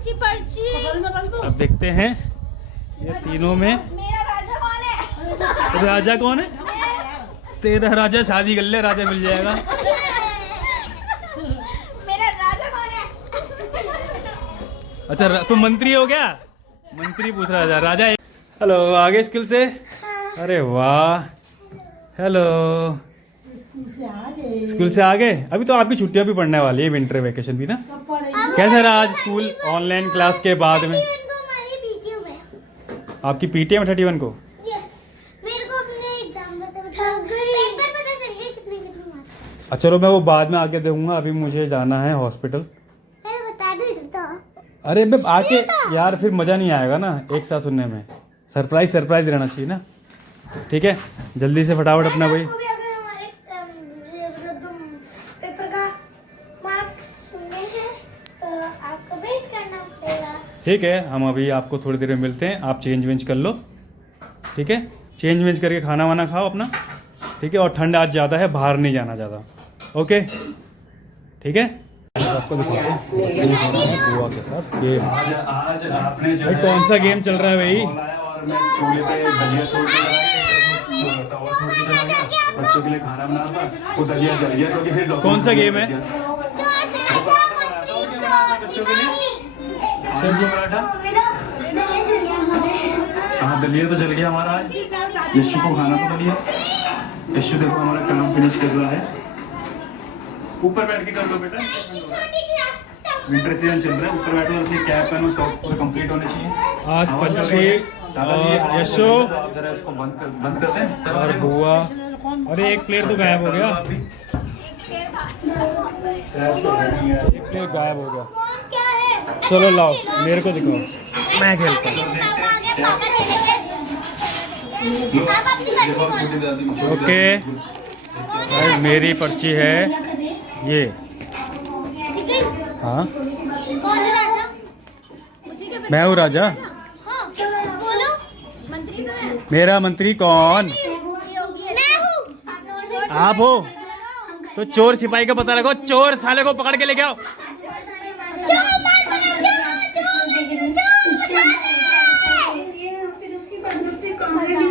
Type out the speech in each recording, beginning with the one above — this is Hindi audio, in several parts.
पर्ची पर्ची। अब देखते हैं ये तीनों में मेरा राजा कौन है? राजा कौन है? तेरा राजा, शादी कर ले, राजा मिल जाएगा। मेरा राजा कौन है? अच्छा तुम मंत्री हो क्या? मंत्री पूछ रहा था राजा। हेलो, आगे स्कूल से? अरे वाह, हेलो। स्कूल से आ गए? अभी तो आपकी छुट्टियां भी पड़ने वाली है, विंटर वेकेशन भी ना। कैसा रहा आज स्कूल ऑनलाइन क्लास के बाद में? आपकी पीटीएम 31 को? अच्छा चलो मैं वो बाद में आके दूंगा, अभी मुझे जाना है हॉस्पिटल। अरे मैं आके यार फिर मजा नहीं आएगा ना एक साथ सुनने में। सरप्राइज सरप्राइज रहना चाहिए ना। ठीक है, जल्दी से फटाफट अपना भाई। ठीक है, हम अभी आपको थोड़ी देर में मिलते हैं। आप चेंज वेंज कर लो, ठीक है? चेंज वेंज करके खाना वाना खाओ अपना, ठीक है? और ठंड आज ज़्यादा है, बाहर नहीं जाना ज़्यादा, ओके? ठीक है, आपको दिखाते हैं बुआ के साथ गेम। आज आपने जो कौन सा गेम चल रहा है भाई? बच्चों के लिए खाना बना था, वो दलिया जल गया क्योंकि फिर कौन सा गेम है? बच्चों के लिए हाँ, दलिया तो जल गया हमारा आज। यशु को खाना तो दलिया। यशु देखो हमारा काम फिनिश कर रहा है। ऊपर बैठ के कर लो बेटा, विंटर सीजन चल रहा है। ऊपर बैठो, अपनी कैप पहनो, सॉक्स पूरे कंप्लीट होने चाहिए। आज बच्चे और यशु इसको बंद करते हैं और बुआ। अरे एक प्लेयर तो गायब हो गया, एक प्लेयर गायब हो गया। चलो लाओ, मेरे को दिखाओ, मैं खेलता हूँ। ओके भाई, मेरी पर्ची है ये। हाँ, मैं हूँ राजा। मेरा मंत्री कौन? आप हो तो चोर सिपाही का पता लगाओ। चोर साले को पकड़ के लेके आओ।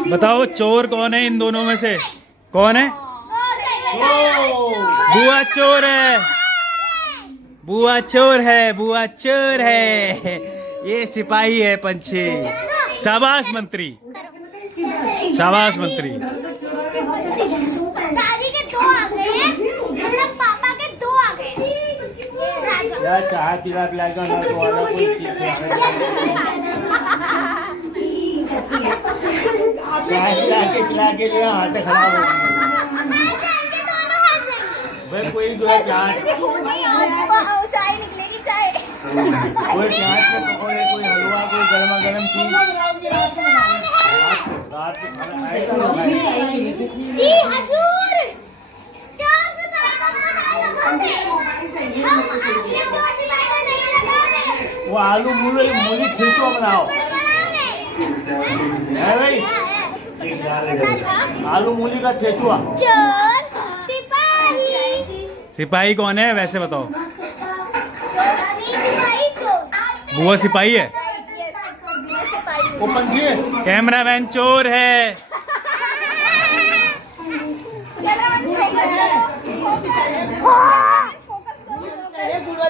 बताओ चोर कौन है इन दोनों में से? कौन है? बुआ चोर है, बुआ चोर है, बुआ चोर है। ये सिपाही है पंछी। शाबाश मंत्री, शाबाश मंत्री। दादी के 2 आ गए, मतलब पापा के 2 आ गए। यार चाय पिला पिला के ना तो वाला कोई चीज पिला के जो हाथ खराब हो गया भाई। कोई जो है चाय चाय निकलेगी, चाय कोई चाय के पकौड़े, कोई हलवा, कोई गर्मा गर्म चीज रात के खाना जी हजूर। वो आलू मूली ठेचुआ बनाओ है भाई, आलू मूली का ठेचुआ। सिपाही कौन है वैसे बताओ? बुआ सिपाही है, वो पंछी है। कैमरामैन चोर है।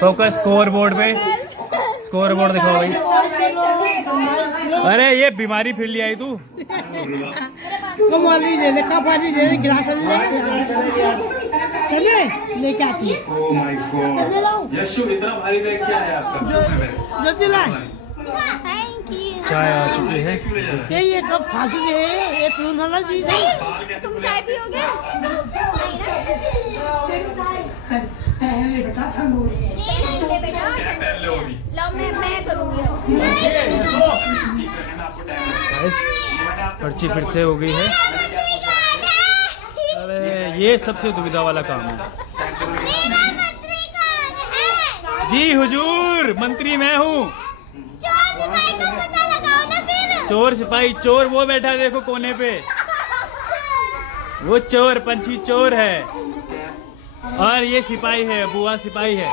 फोकस स्कोर बोर्ड पे, स्कोर बोर्ड दिखाओ भाई। अरे ये बीमारी फिर ले आई तू। चले लेके आती है। यशु इतना भारी बैग क्या है आपका? जो लाए थैंक यू। चाय आ चुकी है। ये कब फालतू है, ये पीने वाला चीज है। तुम चाय पियोगे? नहीं बेटा, लो मैं करूँगी। पर्ची फिर से हो गई है। अरे ये सबसे दुविधा वाला काम है। जी हुजूर, मंत्री मैं हूँ। चोर सिपाही, चोर वो बैठा देखो कोने पे, वो चोर पंछी चोर है। और ये सिपाही है, बुआ सिपाही है।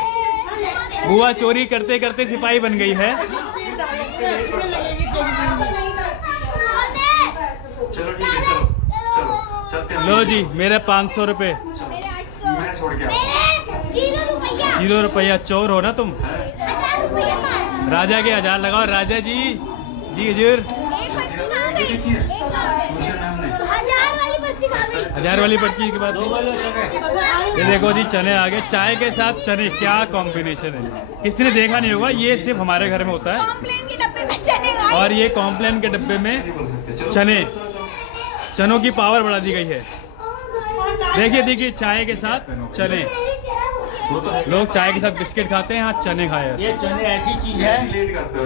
बुआ चोरी करते करते सिपाही बन गई है। अच्छी लगेगी चलो ठीक है, चलो चलो चलते हैं। लो जी मेरे 500 रुपए। मेरे 800 मैं छोड़ के मेरे 0 रुपया 0 रुपया। चोर हो ना तुम। 1000 रुपया का राजा के 1000 लगाओ। राजा जी जी हजूर। एक पर्ची कहाँ गई एक कहाँ गई दूसरे नाम ने 1000 वाली पर्ची कहाँ गई 1000 वाली पर्ची के बाद ये देखो जी चने आ गए। चाय के साथ चने, क्या कॉम्बिनेशन है। किसी ने देखा नहीं होगा, ये सिर्फ हमारे घर में होता है। कॉम्प्लेन के डब्बे में चने गए और ये कॉम्प्लेन के डब्बे में चने, चनों की पावर बढ़ा दी गई है। देखिए देखिए चाय के साथ चने। लोग चाय के साथ बिस्किट खाते हैं, यहाँ चने खाए। ये चने ऐसी चीज है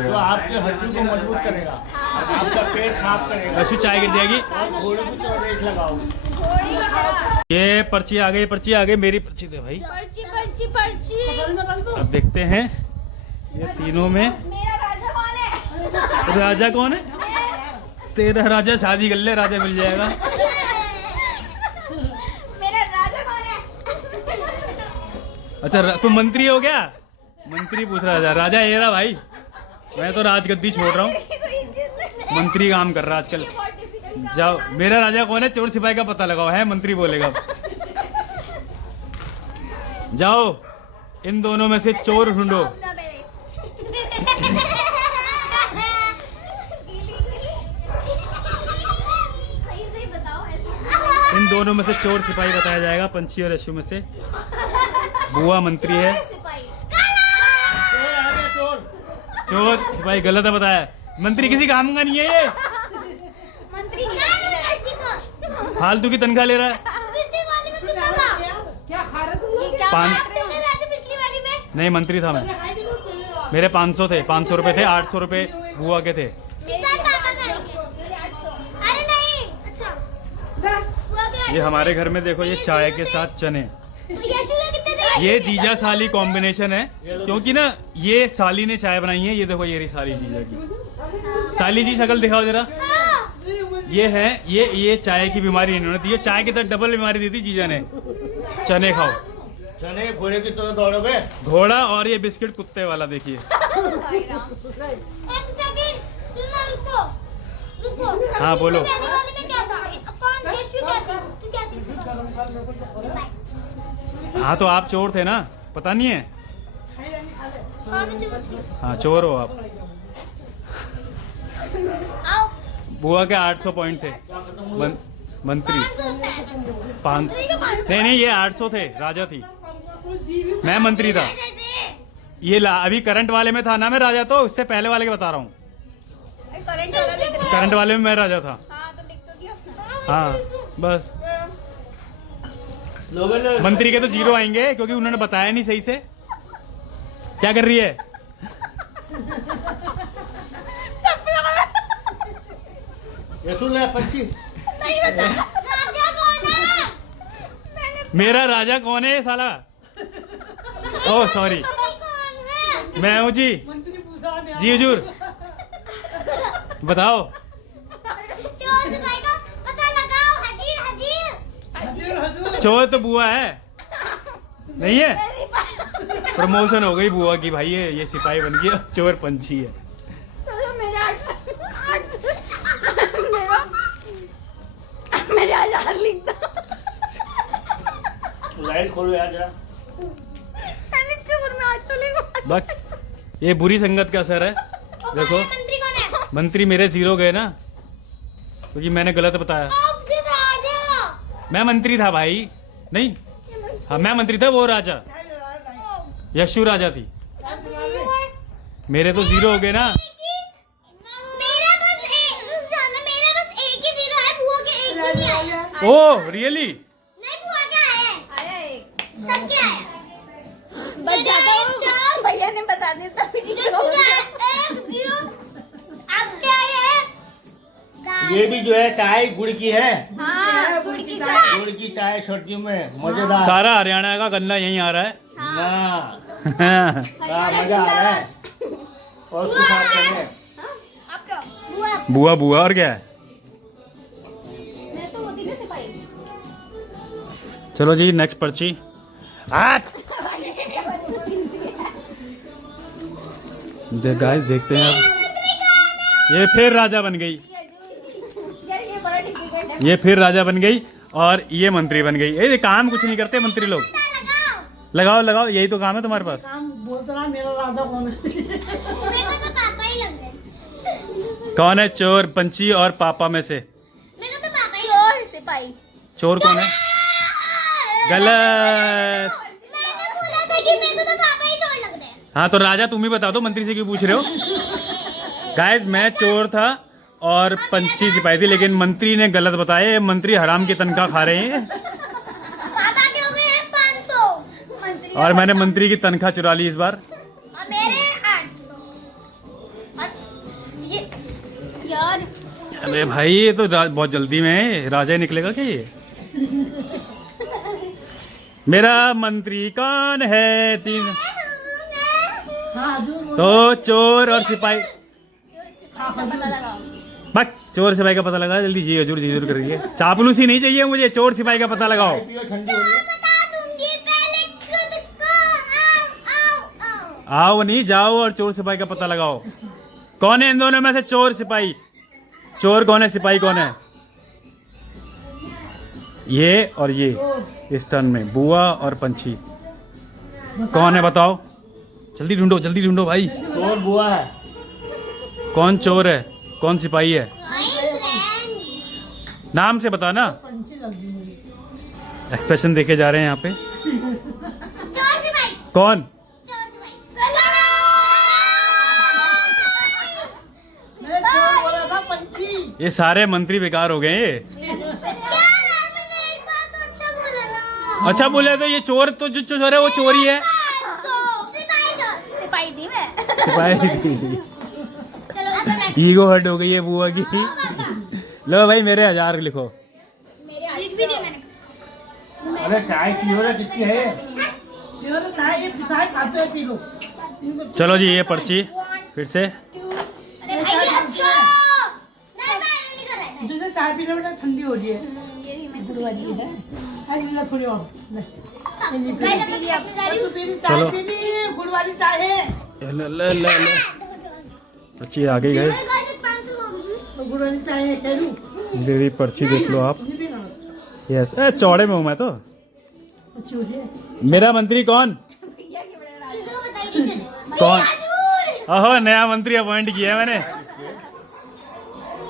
जो आपके हड्डी को मजबूत करेगा, आपका पेट साफ करेगा। अशु चाय गिर जाएगी। और घोड़े को तो रेट लगाओ। ये पर्ची आ गई, पर्ची आ गई। मेरी पर्ची दे भाई। पर्ची पर्ची पर्ची अब देखते हैं ये तीनों में मेरा राजा कौन है राजा कौन है। तेरा राजा शादी कर ले, राजा मिल जाएगा। मेरा राजा कौन है अच्छा तुम मंत्री हो क्या। मंत्री पूछ रहा था। राजा ये रहा भाई। मैं तो राजगद्दी छोड़ रहा हूँ, मंत्री काम कर रहा आजकल। जाओ मेरा राजा कौन है, चोर सिपाही का पता लगाओ। है मंत्री बोलेगा। जाओ इन दोनों में से चोर ढूंढो। इन दोनों में से चोर सिपाही बताया जाएगा, पंछी और यशु में से। बुआ मंत्री है, चोर सिपाही गलत है बताया। मंत्री किसी काम का नहीं है ये, मंत्री फालतू की तनख्वाह ले रहा है। पिछली वाली में कितना था क्या खा रहे तुम लोग? ये क्या पाँच- बात कर रहे थे पिछली वाली में नहीं मंत्री था मैं। मेरे 500 थे, 500 रुपए थे, 800 रुपए बुआ के थे। कितना पापा करेंगे मेरे 800 अरे नहीं अच्छा हुआ क्या ये हमारे घर में देखो, ये चाय के साथ चने। यशु के कितने थे ये जीजा साली कॉम्बिनेशन है, क्योंकि ना ये साली ने चाय बनाई है। ये देखो ये रही साली जीजा की। साली जी शक्ल दिखाओ जरा। हाँ। ये है ये चाय की बीमारी इन्होंने दी है। चाय के साथ डबल बीमारी दी थी जीजा ने। चने खाओ। चने घोड़े की तरह दौड़ोगे। घोड़ा और ये बिस्किट कुत्ते वाला देखिए। एक सेकंड सुनो रुको रुको हाँ, बोलो। पहले वाले में क्या था कौन यशु क्या थी तू क्या थी सिपाही हाँ तो आप चोर थे ना, पता नहीं है। हाँ मैं चोर थी हाँ चोर हो आप। आओ बुआ के 800 पॉइंट थे। मंत्री 500 होता है 500 नहीं नहीं, ये 800 थे। राजा थी, मैं मंत्री था। ये अभी करंट वाले में था ना मैं राजा, तो इससे पहले वाले के बता रहा हूँ। करंट वाला लिख रहा करंट वाले में मैं राजा था। हाँ तो लिख तो दिया हाँ बस। लोगे मंत्री के तो 0 आएंगे, क्योंकि उन्होंने बताया नहीं सही से। क्या कर रही है। ये सुन ले पंछी। नहीं बता राजा कौन है मैंने मेरा राजा कौन है ये साला। ओह सॉरी, कौन है मैं हूँ जी। जी हुजूर बताओ। चोर सिपाही का पता लगाओ हजीर हजीर चोर तो बुआ है, नहीं है। प्रमोशन हो गई बुआ की भाई। ये सिपाही बन गई, चोर पंछी है। तो मेरे 1000 लिख दो लाइट खोलो यार जरा। मैंने चोर में 800 लिखा बस ये बुरी संगत का असर है। देखो मंत्री कौन है मंत्री मेरे 0 गए ना, क्योंकि मैंने गलत बताया। अब के राजा मैं मंत्री था भाई। नहीं हाँ मैं मंत्री था, वो राजा यशु राजा थी। मेरे तो 0 हो गए ना। मेरा बस एक ही 0 है बुआ के एक भी नहीं आया ओह रियली। नहीं बुआ का आया एक सबके आया बस ज्यादा भैया ने बता दिया तभी एक 0 आपके आए हैं ये भी जो है चाय गुड़ की है। हाँ गुड़ की चाय गुड़ की चाय सर्दियों में मजेदार। सारा हरियाणा का गन्ना यहीं आ रहा है। ना मजा आ रहा है। और उसके साथ चने। आपका बुआ बुआ बुआ और क्या है। मैं तो होती ना सिपाही चलो जी नेक्स्ट पर्ची। गाइस देखते हैं अब। ये फिर राजा बन गई, यार ये बड़ा डिफिकल्ट है। ये फिर राजा बन गई और ये मंत्री बन गई। ये काम कुछ नहीं करते मंत्री लोग। लगाओ लगाओ, यही तो काम है तुम्हारे पास। काम बोलता रहा मेरा राजा कौन है। मेरे को तो पापा ही लग रहे। कौन है चोर, पंची और पापा में से? मेरे को तो पापा ही। चोर सिपाही। चोर कौन है? गलत। मैंने बोला था कि मेरे को तो पापा ही चोर लग रहे हैं। हाँ तो राजा तुम ही बता दो, मंत्री से क्यों पूछ रहे हो? गाइस मैं चोर था और पंची सिपाही थी, लेकिन मंत्री ने गलत बताया। मंत्री हराम की तनख्वाह खा रहे हैं पापा के हो गए हैं 500 मंत्री और मैंने मंत्री की तनख्वाह चुरा ली इस बार। और मेरे 800। और ये यार अरे भाई ये तो बहुत जल्दी में है, राजा ही निकलेगा क्या ये? मेरा मंत्री कौन है? 3 हाँ जो तो चोर और सिपाही। पता लगाओ। बस चोर सिपाही का पता लगा जल्दी। जी हजूर जी हजूर करिए। चापलूसी नहीं चाहिए मुझे, चोर सिपाही का पता लगाओ। ठंडी हो रही है। बता दूंगी पहले खुद को। आओ। आओ नहीं जाओ और चोर सिपाही का पता लगाओ। कौन है इन दोनों में से चोर सिपाही? चोर कौन है, सिपाही कौन है? ये और ये इस टर्न में बुआ और पंछी कौन है बताओ? जल्दी ढूंढो भाई। चोर बुआ है। कौन चोर है, कौन सिपाही है? नाम से बता ना। पंछी लग गई मुझे। एक्सप्रेशन देखे जा रहे हैं यहाँ पे। चोर सिपाही। कौन? चोर सिपाही। मैंने चोर बोला था पंछी। ये सारे मंत्री बेकार हो गए ये। क्या है, मैंने एक बार तो अच्छा बोला ना। अच्छा बोले तो ये चोर तो जो चोर है वो चोर ही है। सिपाही चोर। सिपाही थी मैं। सिपाही चलो अब मैं ईगो हर्ट हो गई है बुआ की। लो भाई मेरे 1000 लिखो। मेरे लिख भी दिया मैंने। अरे चाय पी हो रहा कितनी है? ये तो चाय के चाय खाते हुए पी लो। इनको चलो जी ये पर्ची फिर से। अरे भाई ये अच्छा नहीं मैं नहीं कर रहा है। तुझे चाय पीने में ठंडी हो रही है। ये ही मैं गुड़ वाली है। आज ले थोड़ी और। ले। गाइस अपनी अपनी जा रही तू हूं। पीनी चलो। चाय पीनी गुड़ वाली चाय है। ले पर्ची आ गई गाइस। गाइस 500 हो गई। तो गुड़ वाली चाय है कह लूं। मेरी पर्ची देख लो आप। ये भी ना यस चौड़े में हूँ मैं तो। अच्छी हो रही है। मेरा मंत्री कौन? किसी को बताई नहीं चलेगा। कौन? हजूर। ओहो नया मंत्री अपॉइंट किया है मैंने।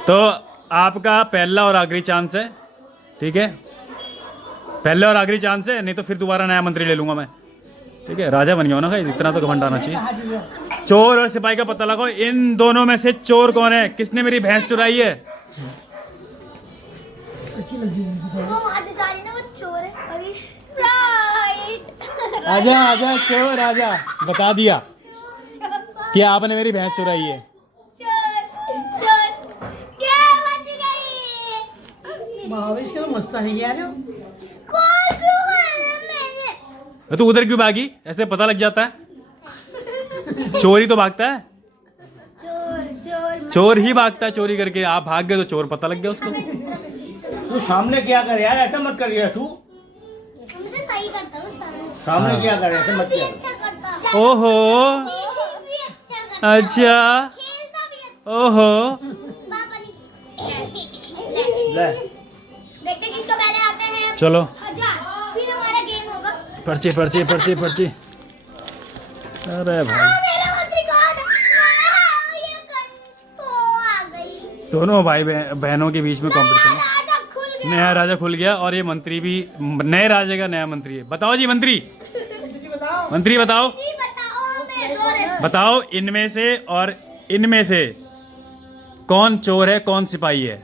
तो आपका पहला और आखिरी चांस है, ठीक है? पहले और आखिरी चांस है, नहीं तो फिर दोबारा नया मंत्री ले लूंगा मैं, ठीक है? राजा बन गया हो ना भाई, इतना तो घमंड आना चाहिए। चोर और सिपाही का पता लगाओ। इन दोनों में से चोर कौन है? किसने मेरी भैंस चुराई है? अच्छी लगी मुझे। वो आज जा रही ना वो चोर है। अरे राइट। आजा आजा चोर आजा। बता दिया कि आपने मेरी भैंस चुराई है। चोर क्या बच गई। महावेश का मस्त है यार। कॉल क्यों मारा मैंने? तू उधर क्यों भागी? ऐसे पता लग जाता है। चोर ही तो भागता है, चोर ही भागता है चोरी करके। आप भाग गए तो चोर पता लग गया उसको। तू सामने क्या कर यार, ऐसा मत कर यार तू। मैं तो सही करता हूँ सामने क्या कर ऐसा मत कर। अच्छा करता। ओहो भी अच्छा करता। अच्छा खेलता भी अच्छा। ओहो। पापा नहीं। ले देखते हैं किसको पहले आते हैं। चलो 1000 फिर हमारा गेम होगा। पर्ची पर्ची पर्ची पर्ची। अरे भाई मेरा मंत्री कौन है? ये कौन तो आ गई। दोनों भाई बहनों के बीच में कंपटीशन है। राजा खुल गया। नया राजा खुल गया और ये मंत्री भी नए राजे का नया मंत्री है। बताओ जी मंत्री, मंत्री बताओ जी बताओ मैं दो रे। बताओ इनमें से और इनमें से कौन चोर है कौन सिपाही है?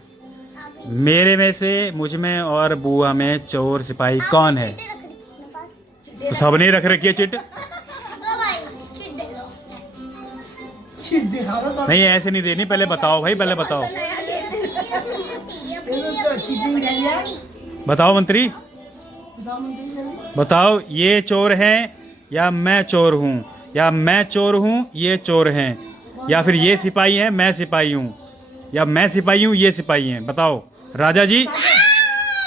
मेरे में से, मुझ में और बुआ में चोर सिपाही कौन है? चिट्ठी रख दी अपने पास। तो सबने रख रखी है चिट। लो भाई चिट दे लो। छिप दिखा रहा था। नहीं ऐसे नहीं देनी, पहले बताओ भाई, पहले बताओ। चीटिंग कर लिया। बताओ मंत्री, बताओ मंत्री जल्दी। बताओ ये चोर हैं या मैं चोर हूँ, या मैं चोर हूँ ये चोर हैं, या फिर ये सिपाही हैं मैं सिपाही हूँ, या मैं सिपाही हूँ ये सिपाही हैं? बताओ राजा जी।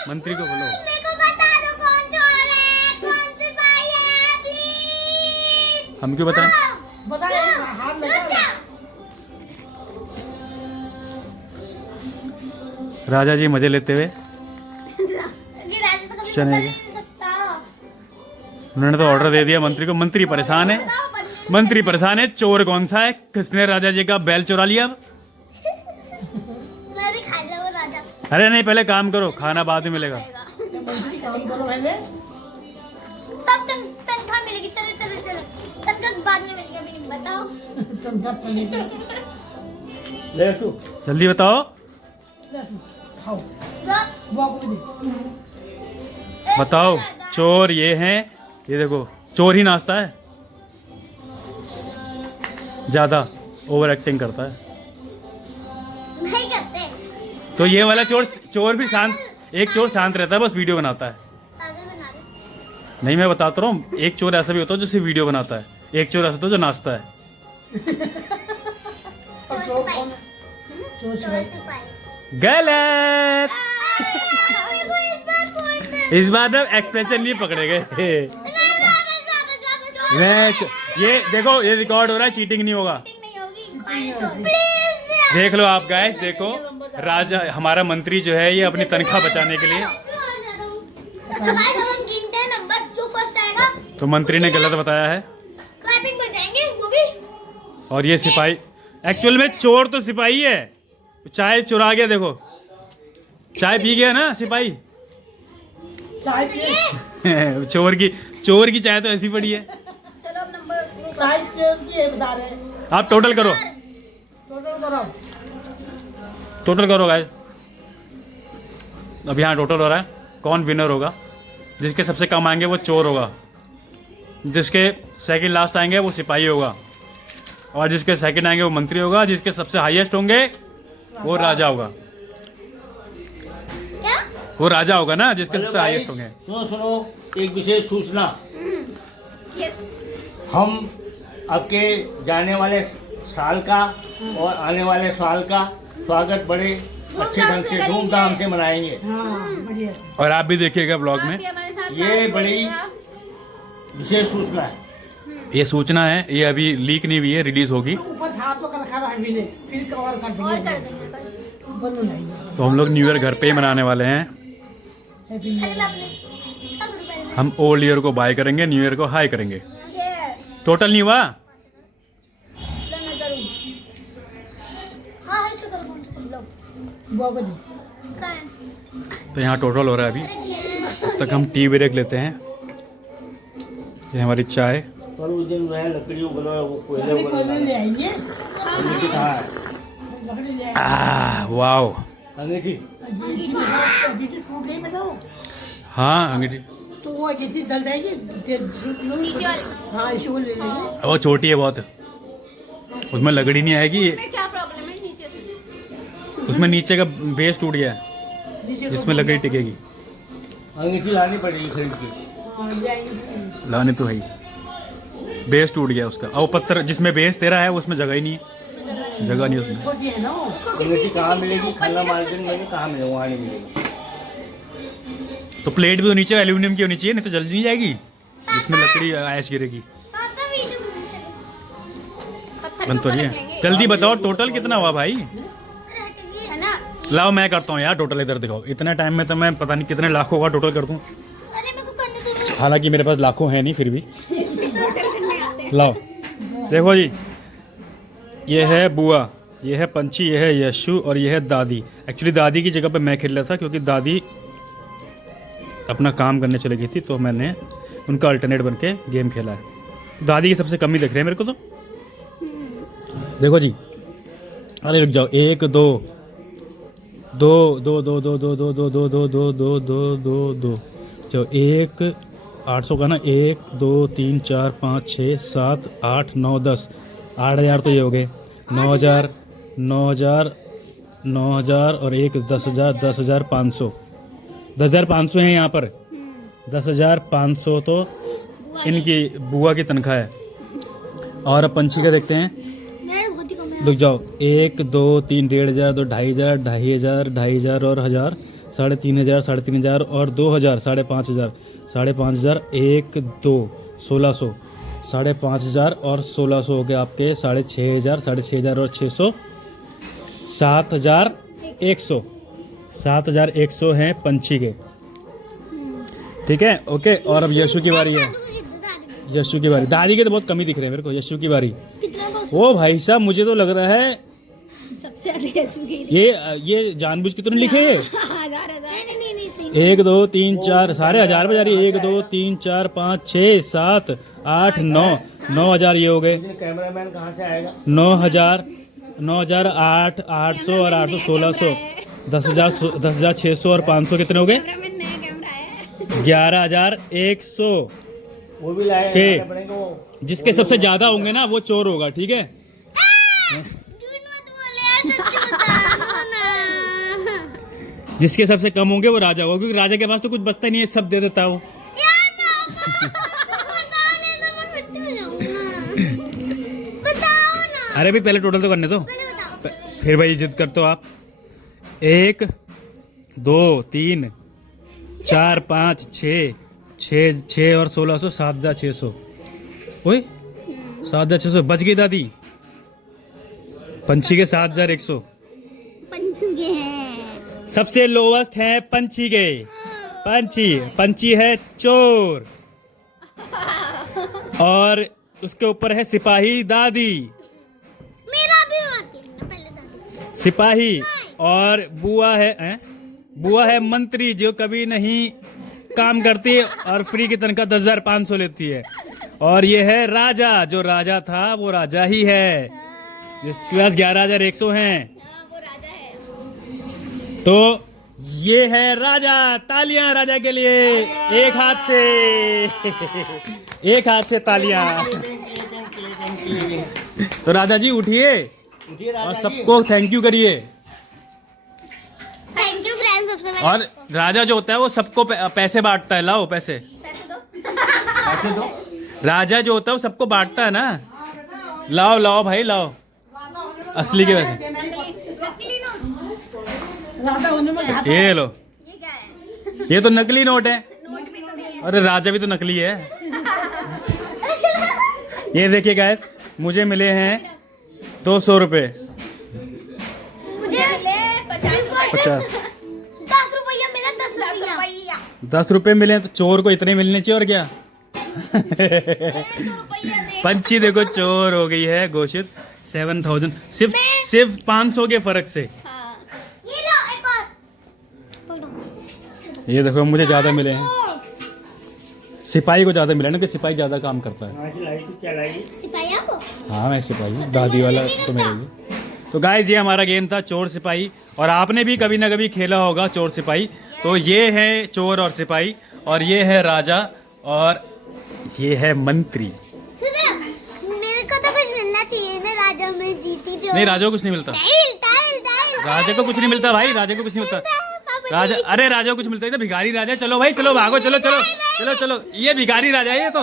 मंत्री को बोलो। मेरे को बता दो कौन चोर है कौन सिपाही है प्लीज। हम क्यों बताएं? बता हाथ लगा। राजा जी मजे लेते हुए राजा तो कभी चने बता के। नहीं सकता। उन्होंने तो ऑर्डर दे दिया मंत्री को। मंत्री परेशान है, मंत्री परेशान है। चोर कौन सा है? किसने राजा जी का बैल चुरा लिया? मैं भी खा लूंगा राजा। अरे नहीं, पहले काम करो, खाना बाद में मिलेगा। काम करो पहले। तब तनख्वाह मिलेगी। चलो चलो चलो, तनख्वाह बाद में मिलेगी। अभी नहीं बताओ। तनख्वाह चलेगी। ले सु जल्दी बताओ। खाओ। तो- बुआ को भी दे। बताओ। चोर ये हैं, ये देखो चोर ही नाचता है, ज्यादा ओवर एक्टिंग करता है। नहीं करते। तो ये वाला चोर भी शांत, एक चोर शांत रहता है, बस वीडियो बनाता है। पागल बना रहे। नहीं, मैं बताता रहा हूँ, एक चोर ऐसा भी होता है जो सिर्फ वीडियो बनाता है, एक चोर ऐसा होता है जो नाचता है। और चोर कौन है? चोर सिपाही। गलत। मेरे को इस बार पॉइंट है। इस बार ना एक्सप्रेशन नहीं पकड़े गए। वापस। ये देखो, ये रिकॉर्ड हो रहा है, चीटिंग नहीं होगा। नहीं होगी। प्लीज। देख लो आप गाइस, देखो राजा हमारा मंत्री जो है ये अपनी तनख्वाह बचाने के लिए, तो गाइस हम गिनते हैं नंबर, जो फर्स्ट आएगा तो मंत्री ने गलत बताया है। क्लैपिंग बजाएंगे वो भी। और ये सिपाही, एक्चुअल में चोर तो सिपाही है। चाय चुरा गया, देखो चाय पी गया ना सिपाही। चाय पिए। चोर की चाय तो ऐसी पड़ी है। चलो अब नंबर चाय चोर की है बता रहे हैं। आप टोटल करो, टोटल करो गाइस। अब यहाँ टोटल हो रहा है, कौन विनर होगा। जिसके सबसे कम आएंगे वो चोर होगा, जिसके सेकंड लास्ट आएंगे वो सिपाही होगा, और जिसके सेकंड आएंगे वो मंत्री होगा, जिसके सबसे हाईएस्ट होंगे वो राजा होगा। क्या? वो राजा होगा ना, जिसके हेलो सबसे हाईएस्ट होंगे। सुनो सुनो, एक विशेष सूचना। यस। हम आपके जाने वाले साल का और आने वाले साल का स्वागत बड़े अच्छे ढंग से धूमधाम से मनाएंगे। और आप भी देखिएगा ब्लॉग में। ये बड़ी विशेष सूचना है। ये सूचना है, ये अभी लीक नहीं हुई है, रिलीज होगी। ऊपर हाथ पकड़ रखा है हमने, फिर कवर कर और देंगे। कर देंगे। तो हम लोग न्यू ईयर घर पे ही मनाने वाले हैं। हैप्पी न्यू अरे ईयर। मैं अपने सब रुपए में। हम ओल्ड ईयर को बाय करेंगे, न्यू ईयर को हाई करेंगे। ये टोटल नहीं हुआ। मैं करूं। हाँ है शुक्र कौन सा तुम लोग। बुआ को दे। कहाँ है? तो यहाँ टोटल हो रहा है अभी। अरे तब तक हम टी ब्रेक लेते हैं। ये हमारी चाय। पर उस दिन वह लकड़ी उगला वो कोयले लकड़ी पहले ले आएंगे। अंग्रेजी कहाँ है? लकड़ी ले आएंगे। वाओ। अंग्रेजी अंगीठी टूट गई बताओ, हाँ अंग्रेजी, तो वो अंगीठी जल जाएगी। नीचे वाली। हाँ इसी को ले लेंगे। वो छोटी है बहुत, उसमें लकड़ी नहीं आएगी। इसमें क्या प्रॉब्लम है नीचे से? उसमें नीचे का बेस टूट गया है, नीचे को- जिसमें लकड़ी टिकेगी। अंग्रेजी लानी पड़ेगी खरीद के। हाँ, ले आएंगे। लाने तो है ही, बेस टूट गया उसका। और पत्थर जिसमें बेस तेरा है उसमें जगह ही नहीं है, जगह नहीं उसमें। छोटी है ना वो। उसको अंग्रेजी कहाँ किसी मिलेगी? के ऊपर खन्ना नहीं रख मार्जिन सकते। में कहाँ मिलेगी? वहाँ नहीं मिलेगी। तो प्लेट भी तो नीचे एल्यूमिनियम की होनी चाहिए, नहीं तो जल नहीं जाएगी, जिसमें लकड़ी ऐश गिरेगी। पापा वीडियो बना चलो। पत्थर बन के तो ऊपर रही रख है। लेंगे। जल्दी बताओ टोटल कितना हुआ भाई। है ना? लाओ मैं करता हूँ यार टोटल, इधर दिखाओ। इतने टाइम में तो मैं पता नहीं कितने लाखों का टोटल कर दूँ। अरे मेरे को करने दो। हालांकि मेरे पास लाखों है नहीं, फिर भी टोटल करने आते हैं। लाओ। देखो जी, ये है बुआ, ये है पंची, ये है यशु और ये है दादी। एक्चुअली दादी की जगह पे मैं खेल रहा था, क्योंकि दादी अपना काम करने चली गई थी, तो मैंने उनका अल्टरनेट बन के गेम खेला है। दादी की सबसे कम ही दिख रहे हैं मेरे को तो। देखो जी, अरे रुक जाओ, 1 2 2 2 2 2 2 2 2 2 2 2 2 2 2 2 जो 1 800 का ना, 1 2 3 4 5 6 7 8 9 10 8000 तो ये हो गए। 9000 9000 9000 और 1 10,000 10,500 10,500 है यहाँ पर। 10,500 तो इनकी बुआ की तनख्वाह है। और अब पंछी का देखते हैं। मेरे बहुत ही कम है। रुक जाओ, 1 2 3 1,500 तो 2,500 2,500 2,500 और 1,000 3,500 3,500 और 2,000 5,500 5,500 1 2 1,600 5,500 और 1,600 हो गए आपके 6,500 6,500 और 600 7,100 7,100 हैं पंछी के। ठीक है, ओके। और अब यशु की बारी है। यशु की बारी। दादी के तो बहुत कम ही दिख रहे हैं मेरे को। यशु की बारी। ओ भाई साहब, मुझे तो लग रहा है सबसे अधिक यशु की। ये जानबूझ के तो नहीं लिखे। हजार नहीं 1 2 3 4 सारे हजार पे जा रही है। 1 2 3 4 5 6 7 8 9 9,000 ये हो गए। कैमरामैन कहाँ से आएगा? 9,000 9,000 8 800 और 800 1600 10,600 और 500 कितने हो गए? कैमरामैन नया कैमरा है। 11,100 वो भी लाए के। पड़ेंगे वो। जिसके सबसे ज्यादा होंगे ना वो चोर होगा। ठीक है, जिसके सबसे कम होंगे वो राजा होगा, क्योंकि राजा के पास तो कुछ बचता नहीं है, सब दे देता है वो। अरे भाई पहले टोटल तो करने दो, फिर भाई जिद करते हो आप। 1 2 3 4 5 6 और 1600 7,600। ओए 7,600 बच गई दादी। पंछी के 7,100। पंछी के हैं। सबसे लोवेस्ट है पंछी के। पंछी है चोर, और उसके ऊपर है सिपाही दादी। मेरा भी आती है पहले दादी। सिपाही और बुआ है मंत्री, जो कभी नहीं काम करती और फ्री की तनख्वाह 10,500 लेती है। और ये है राजा, जो राजा था वो राजा ही है, जिसके पास 11,100 हैं। वो राजा है। तो ये है राजा। तालियां राजा के लिए, एक हाथ से एक हाथ से तालियां। तो राजा जी उठिए और सबको थैंक यू करिए। Thank you friends. सबसे पहले और राजा जो होता है वो सबको पैसे बांटता है। लाओ पैसे। पैसे दो। राजा जो होता है वो सबको बांटता है ना। लाओ भाई लाओ, असली के पैसे। नकली नोट। राधा होने में घाटा ये लो, ये क्या है? ये तो नकली नोट है। नोट भी तो नहीं है। अरे राजा भी तो नकली है। ये देखिए गाइस, मुझे मिले हैं 200 रुपए। मुझे मिले 50। 10 रुपया मिला। 10 रुपया। 10 रुपए मिले तो चोर को इतने मिलने चाहिए और क्या। पंछी देखो चोर हो गई है घोषित। 7,000 सिर्फ 500 के फर्क से। हाँ। ये लो एक और पकड़ो। ये देखो मुझे ज्यादा मिले हैं। सिपाही को ज्यादा मिला ना, कि सिपाही ज्यादा काम करता है। सिपाही आपको? हाँ मैं सिपाही हूँ, दादी वाला तो मेरे लिए। तो गाइज ये हमारा गेम था चोर सिपाही, और आपने भी कभी ना कभी खेला होगा चोर सिपाही। तो ये है चोर और सिपाही, और ये है राजा, और ये है मंत्री। सुनो, मेरे को तो कुछ मिलना चाहिए ना। राजा में जीती जो। नहीं, राजा को कुछ नहीं मिलता। राजा को कुछ नहीं मिलता भाई, राजा को कुछ नहीं मिलता। राजा, अरे राजा को कुछ मिलता है तो भिखारी राजा। चलो भाई चलो, भागो, चलो चलो चलो चलो, ये भिखारी राजा है ये तो।